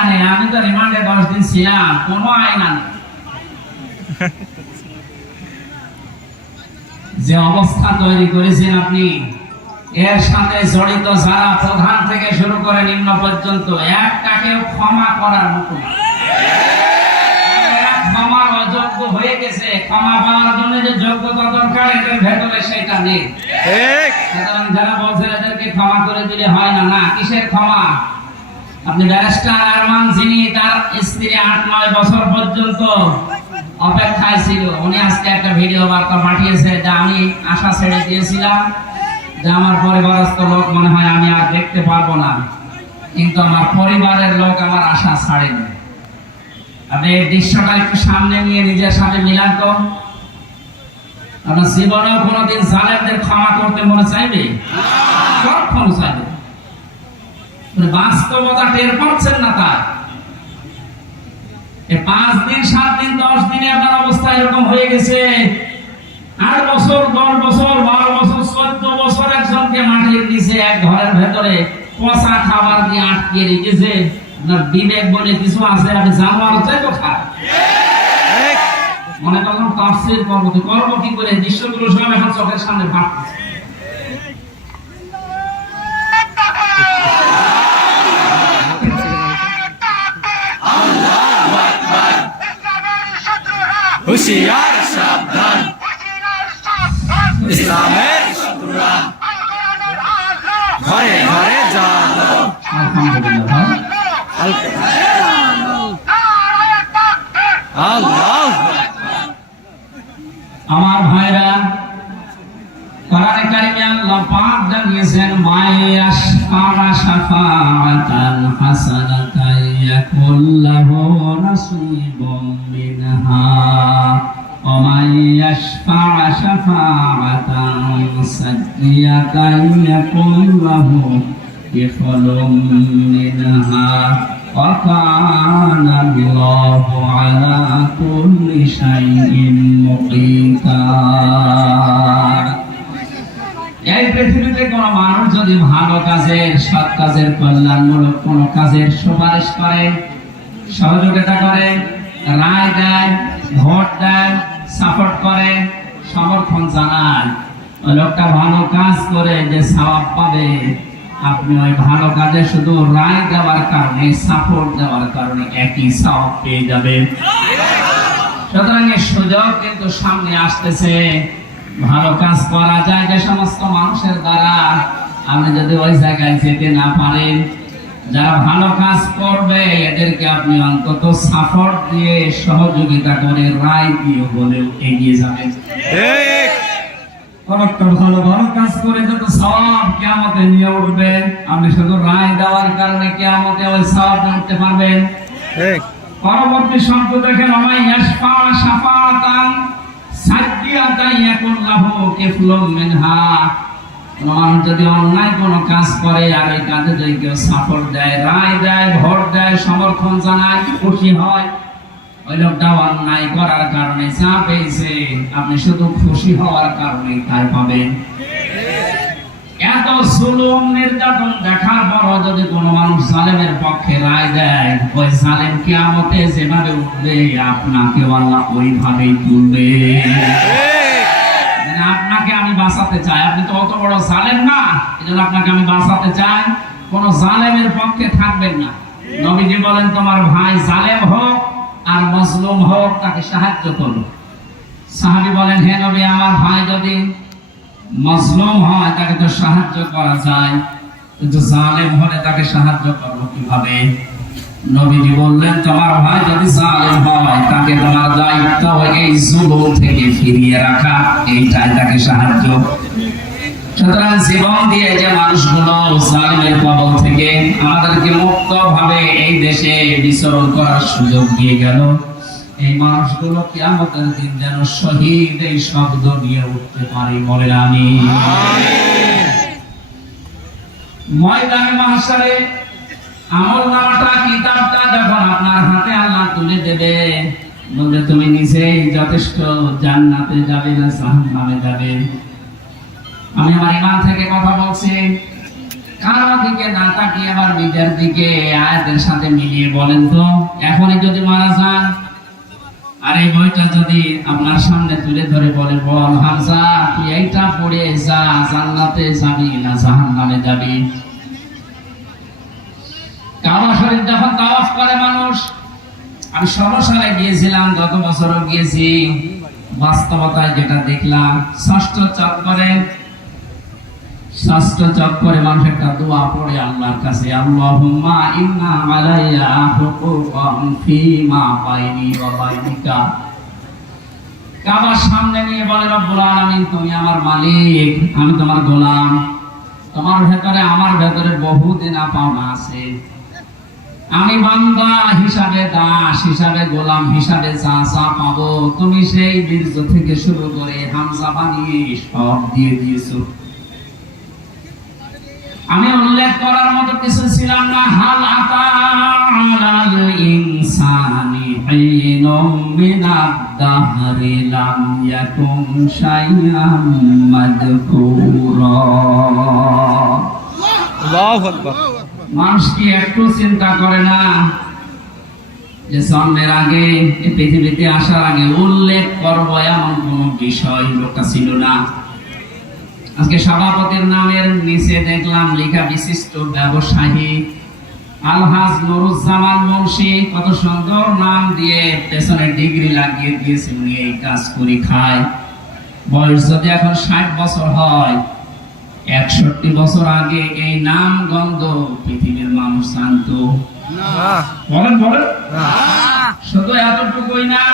আনে? আমি তো রিমান্ডে 10 দিন ছিলাম, কোনো আইন আনে। যে অবস্থা তৈরি করেছেন আপনি, এর সাথে জড়িত যারা প্রধান থেকে শুরু করে নিম্ন পর্যন্ত, একটাকেও ক্ষমা করার মতো না। ক্ষমার অযোগ্য হয়ে গেছে। ক্ষমা পাওয়ার জন্য যে যোগ্যতা দরকার, এদের ভেতরে সেটা নেই। সুতরাং যারা বলছেন এদেরকে ক্ষমা করে দিলে হয় না, না, কিসের ক্ষমা? আপনি ব্যারিস্টার আরমান, যিনি তার স্ত্রী 8-9 বছর পর্যন্ত অপেক্ষায় ছিল, উনি আজকে একটা ভিডিও বার্তা পাঠিয়েছে যে আমি আশা ছেড়ে দিয়েছিলাম যে আমার পরিবারস্থ লোক মনে হয় আমি আর দেখতে পারবো না, কিন্তু আমার পরিবারের লোক আমার আশা ছাড়েনি। আপনি এই দৃশ্যটা একটু সামনে নিয়ে নিজের সাথে মিলান তো। আপনার জীবনেও কোনোদিন জালেমদের ক্ষমা করতে মনে চাইবে? কখনো চাইবে? বাস্তবতা টের পাচ্ছেন না তার। 5 দিন 7 দিন 10 দিনে আপনার অবস্থা এরকম হয়ে গেছে। 8 বছর 10 বছর 12 বছর 14 বছর একজনকে মাটির নিচে এক ঘরের ভেতরে পচা খাবার দিয়ে আটকে রেখেছে। আপনার বিবেক বলে কিছু আছে? আপনি জানোয়ার চাই তো খায়। মনে করলাম তাফসীর করবো কি করে? দৃশ্যগুলো সব এখন চোখের সামনে ভাসছে। হুশিয়ার সাবধান, ইসলামের শত্রুরা ঘরে ঘরে জালো। আল্লাহ। আমার ভাইরা, কোরআনে কারিমে আল্লাহ পাক জানিয়েছেন, মায়াশফা শাফাআতান হাসানাতান ইয়াকুল্লাহু নাসীবুম মিনহা ওয়া মায়াশফা শাফাআতান সাইয়্যাতান ইয়াকুল্লাহু কিফলুম মিনহা ওয়া কানা আল্লাহু আলা কুল্লি শাইইন মুকিতা। এই পৃথিবীতে কোন মানুষ যদি ভালো কাজের, সৎ কাজের, কল্যাণমূলক কোন কাজের সুপারিশ করে, সহযোগিতা করে, রায় দেয়, ভোট দেয়, সাপোর্ট করে, সমর্থন জানায়, ওই লোকটা ভালো কাজ করে যে সওয়াব পাবে, আপনি ওই ভালো কাজে শুধু রায় দেওয়ার কারণে, সাপোর্ট দেওয়ার কারণে একই সওয়াব পেয়ে যাবেন। সুতরাং এই সুযোগ কিন্তু সামনে আসতেছে। ভালো কাজ করা যায় যে সমস্ত মানুষের দ্বারা, আপনি যদি ওই জায়গায় যেতে না পারেন, যারা ভালো কাজ করবে এদেরকে আপনি অন্তত সাপোর্ট দিয়ে, সহযোগিতা করে, রায় দিয়ে বলেও এগিয়ে যাবেন। ভালো ভালো কাজ করে যত সওয়াব কিয়ামতে নিয়ে উঠবে, আপনি শুধু রায় দেওয়ার কারণে কিয়ামতে ওই সওয়াব উঠতে পারবেন। পরবর্তী শব্দ দেখেন, মায়াশফা শাফাআতান সাইয়্যাতান ইয়াকুল্লাহু কিফলুম মিনহা। মানুষ যদি অন্যায় কোনো কাজ করে আর এই কাজে যদি কেউ সাপোর্ট দেয়, রায় দেয়, ভোট দেয়, সমর্থন জানায়, খুশি হয়, ওই লোকটা অন্যায় করার কারণে যা পেয়েছে আপনি শুধু খুশি হওয়ার কারণে তাই পাবেন। এত জুলুম নির্যাতন দেখার পরও যদি কোনো মানুষ জালেমের পক্ষে রায় দেয়, ওই জালেম কিয়ামতে যেভাবে উঠবে আপনাকে আল্লাহ ওইভাবেই তুলবে। আপনাকে আমি বাঁচাতে চাই, আপনি তো অত বড় জালেম না, এজন্য আপনাকে আমি বাঁচাতে চাই। কোন জালেমের পক্ষে থাকবেন না। নবীজি বলেন, তোমার ভাই জালেম হোক আর মজলুম হোক, তাকে সাহায্য করো। সাহাবী বলেন, হে নবী, আমার ভাই যদি মজলুম হয় তাকে তো সাহায্য করা যায়, কিন্তু জালেম হলে তাকে সাহায্য করবো কিভাবে? নবীজি বললেন, তোমার ভাই যদি জালেম হয় তাকে তোমার দায়িত্ব এই জুলুম থেকে ফিরিয়ে রাখা, এইটাই তাকে সাহায্য। সুতরাং জীবন দিয়ে যে মানুষগুলো জালেমের কবল থেকে আমাদেরকে মুক্ত ভাবে এই দেশে বিচরণ করার সুযোগ দিয়ে গেল, এই মানুষগুলো কিয়ামতের দিন যেন শহীদ এই শব্দ নিয়ে উঠতে পারে, বলেন আমিন। ময়দানে মাহশারে আমলনামাটা, কিতাবটা যখন আপনার হাতে আল্লাহ তুলে দেবে, বলবে তুমি নিজেই যথেষ্ট, জান্নাতে যাবে না জাহান্নামে যাবে। আমি আমার ঈমান থেকে কথা বলছি। কারো দিকে না তাকিয়ে আবার নিজের দিকে আয়াতের সাথে মিলিয়ে বলেন তো, এখনই যদি মারা যান আর এই বইটা যদি আপনার সামনে তুলে ধরে বলে, বল হামজা তুই এইটা পড়ে যা, জান্নাতে যাবি না জাহান্নামে যাবি? কাবা শরীফ যখন তাওয়াফ করে মানুষ, আমি 16 সালে গিয়েছিলাম, গত বছরও গিয়েছি, বাস্তবতায় যেটা দেখলাম, ষষ্ঠ চক্করে মানুষ একটা দোয়া পড়ে আল্লাহর কাছে, আল্লাহুম্মা ইন্না আলাইয়া হুকুকান ফীমা বাইনি ওয়া বাইনিকা। কাবার সামনে নিয়ে বলে, রব্বুল আলামিন তুমি আমার মালিক, আমি তোমার গোলাম, তোমার ভেতরে আমার ভেতরে বহু দেনা পাওনা আছে, আমি বান্দা হিসাবে, দাস হিসাবে, গোলাম হিসাবে যা যা পাবো তুমি সেই বীর্য থেকে শুরু করে হামজা বানিয়ে সব দিয়ে দিয়েছো। আমি উল্লেখ করার মতো কিছু ছিলাম না। হাল আতাল ইনসানি হিনুম মিনাদ দাহরি লাম ইয়াকুন শাইআম মাযকুরা। আল্লাহু আকবার। মানুষ কি একটু চিন্তা করে না যে জন্মের আগে, এই পৃথিবীতে আসার আগে উল্লেখ করবো এমন কোন বিষয় লোকটা ছিল না। আজকে সভাপতির নামের নিচে দেখলাম লেখা বিশিষ্ট ব্যবসায়ী আলহাজ নুরুজ্জামান মুন্সি, কত সুন্দর নাম দিয়ে পেছনে ডিগ্রি লাগিয়ে দিয়েছে, উনি এই কাজ করে খায়। বয়স যদি এখন 60 বছর হয়, 61 বছর আগে এই নাম গন্ধ পৃথিবীর মানুষ জানতো? বলেন শুধু এতটুকুই না,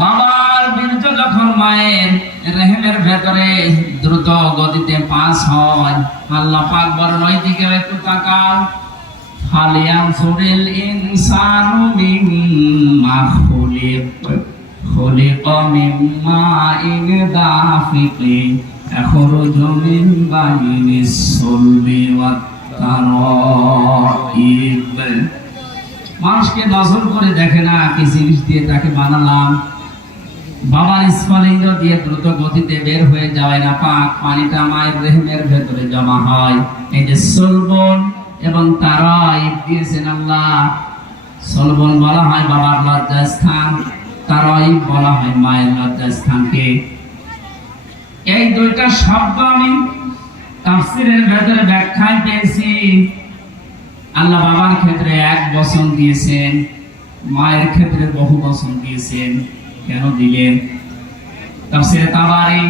বাবার বীর্য যখন মায়ের রেহেমের ভেতরে দ্রুত গতিতে পাস হয়, আল্লাহ পাক বলেন ওই দিকে একটু তাকাও, ফালিয়ানজুরিল ইনসানু মিম্মা খুলিকা মিম্মা ইন দাফিকিন ইয়াখরুজু মিন বাইনিস সুলবি ওয়াত তারাইব। মানুষকে নজর করে দেখে না কি জিনিস দিয়ে তাকে বানালাম। বাবার স্ফলিঙ্গ দিয়ে দ্রুত গতিতে বের হয়ে যায় না পাক, পানিটা মায়ের রেহেমের ভেতরে জমা হয়। এই যে সুলবন এবং তারাইব দিয়েছেন আল্লাহ। সুলবন বলা হয় বাবার লজ্জাস্থান, তারাইব বলা হয় মায়ের লজ্জাস্থানকে। এই দুইটা শব্দ আমি তাফসীরের ভেতরে ব্যাখ্যায় পেয়েছি। আল্লাহ বাবার ক্ষেত্রে 1 বচন দিয়েছেন, মায়ের ক্ষেত্রে বহু বচন দিয়েছেন। কেন দিলেন? তাফসীরে তাবারী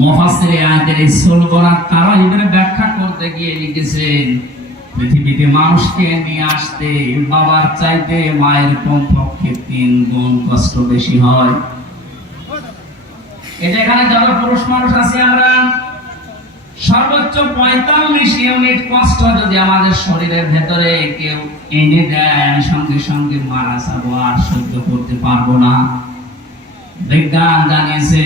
মুফাসসিরে আয়াতের এই সুলবনা তারাইবের ব্যাখ্যা করতে গিয়ে লিখেছেন, পৃথিবীতে মানুষকে নিয়ে আসতে বাবার চাইতে মায়ের কমপক্ষে 3 গুণ কষ্ট বেশি হয়। এখানে যত পুরুষ মানুষ আছে আমরা, সর্বোচ্চ 45 ইউনিট কষ্ট যদি আমাদের শরীরের ভেতরে কেউ এনে দেয়, আমি সঙ্গে সঙ্গে মারা যাবো, আর সহ্য করতে পারবো না। বিজ্ঞান জানিয়েছে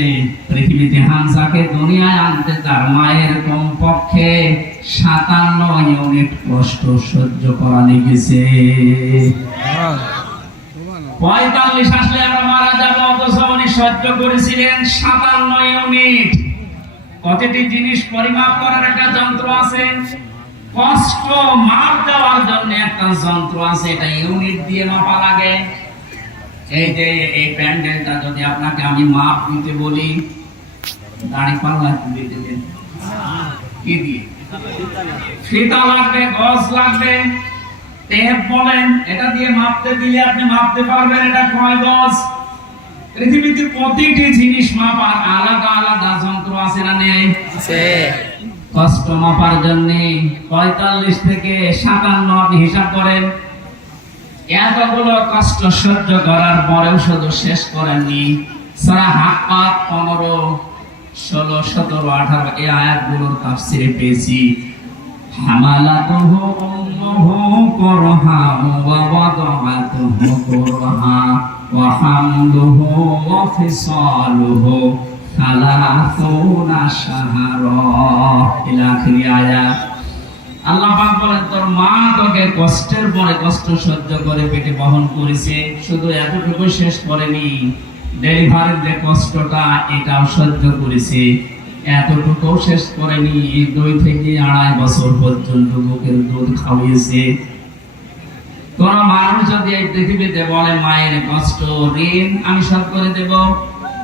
পৃথিবীতে হামজাকে দুনিয়ায় আনতে তার মায়ের কমপক্ষে 57 ইউনিট কষ্ট সহ্য করা লেগেছে। 45 আসলে আমরা মারা যাবো, অথচ উনি সহ্য করেছিলেন 57 ইউনিট। প্রতিটি জিনিস পরিমাপ করার একটা যন্ত্র আছে, কষ্ট মাপ দেওয়ার জন্য একটা যন্ত্র আছে, এটা ইউনিট দিয়ে মাপা লাগে। এই যে এই প্যান্ডেলটা যদি আপনাকে আমি মাপ দিতে বলি, দাড়ি পাল্লা দিতে দেন কি দিয়ে? ফিতা লাগবে, গজ লাগবে, টেপ বলেন, এটা দিয়ে মাপতে দিলে আপনি মাপতে পারবেন এটা কয় গজ। পৃথিবীতে প্রতিটি জিনিস মাপার আলাদা আলাদা যন্ত্র আছে না নেই? কষ্ট মাপার জন্য 45 থেকে 57 আপনি হিসাব করেন। এতগুলো কষ্ট সহ্য করার পরেও শুধু শেষ করেননি। সূরা হাক্কাত 15, 16, 17, 18 এই আয়াতগুলোর তাফসীরে পেয়েছি, হামালাতুহু উম্মুহু কুরহা ওয়া ওয়াদাআতুহু কুরহা ওয়া হামলুহু ওয়া ফিসালুহু 30 শাহরা ইলা আখির আয়াত। আল্লাহ পাক বলেন তোর মা তোকে কষ্টের পরে কষ্ট সহ্য করে পেটে বহন করেছে, শুধু এতটুকু শেষ করেনি, ডেলিভারির যে কষ্টটা এটাও সহ্য করেছে। এতটুকু শেষ করেনি, 2 থেকে 2.5 বছর পর্যন্ত বুকের দুধ খাওয়িয়েছে। কোন মানুষ যদি এই পৃথিবীতে বলে মায়ের কষ্ট ঋণ আমি শোধ করে দেব,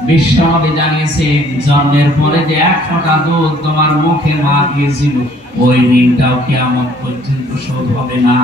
বিশ্বনবী জানিয়েছে জন্মের পরে যে 1 ফোঁটা দুধ তোমার মুখে মা দিয়েছিল ওই ঋণটাও কিয়ামত পর্যন্ত শোধ হবে না।